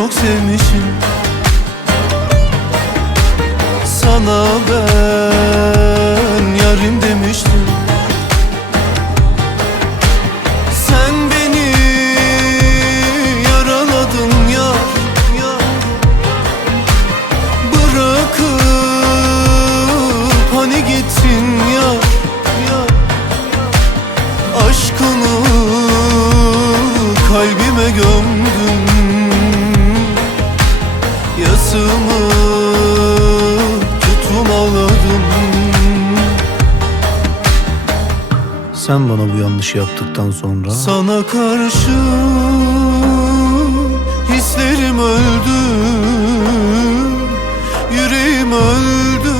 çok sevmişim. Sana ben yarim demiştim. Sen beni yaraladın ya, bırakıp hani gittin ya. Aşkını kalbime gömdüm, yasımı tutum ağladım. Sen bana bu yanlışı yaptıktan sonra Sana karşı hislerim öldü, yüreğim öldü,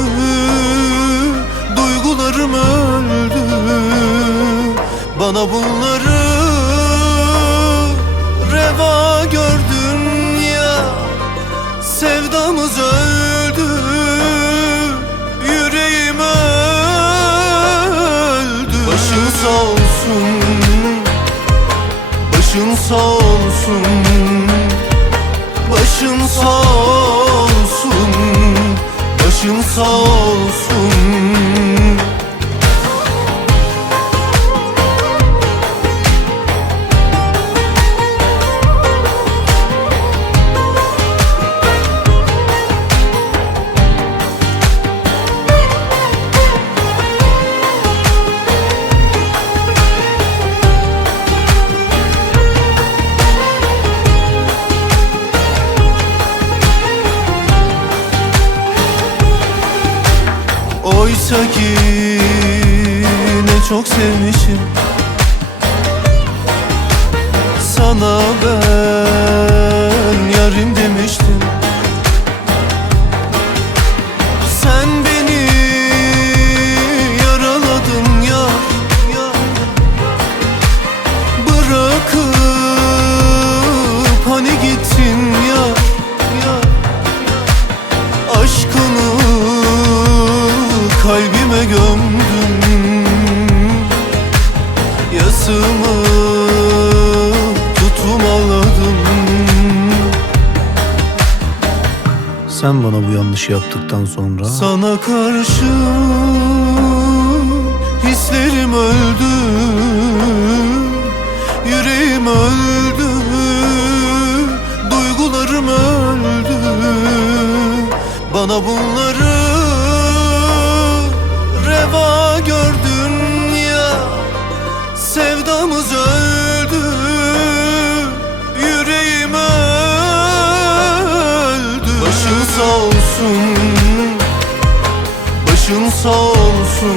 duygularım öldü. Bana bunları reva gördün ya. Sevdamız öldü, yüreğim öldü. Başın sağ olsun, başın sağ olsun, başın sağ olsun, başın sağ olsun. Oysa ki ne çok sevmişim. Sana ben yarim demiştim. Sen beni yaraladın ya, bırakıp hani gittin ya. Aşkını kalbime gömdüm, yasımı tutum ağladım. sen bana bu yanlışı yaptıktan sonra Sana karşı hislerim öldü, yüreğim öldü, duygularım öldü. Bana bunları reva gördün ya. Sevdamız öldü, yüreğim öldü. Başın sağ olsun, başın sağ olsun,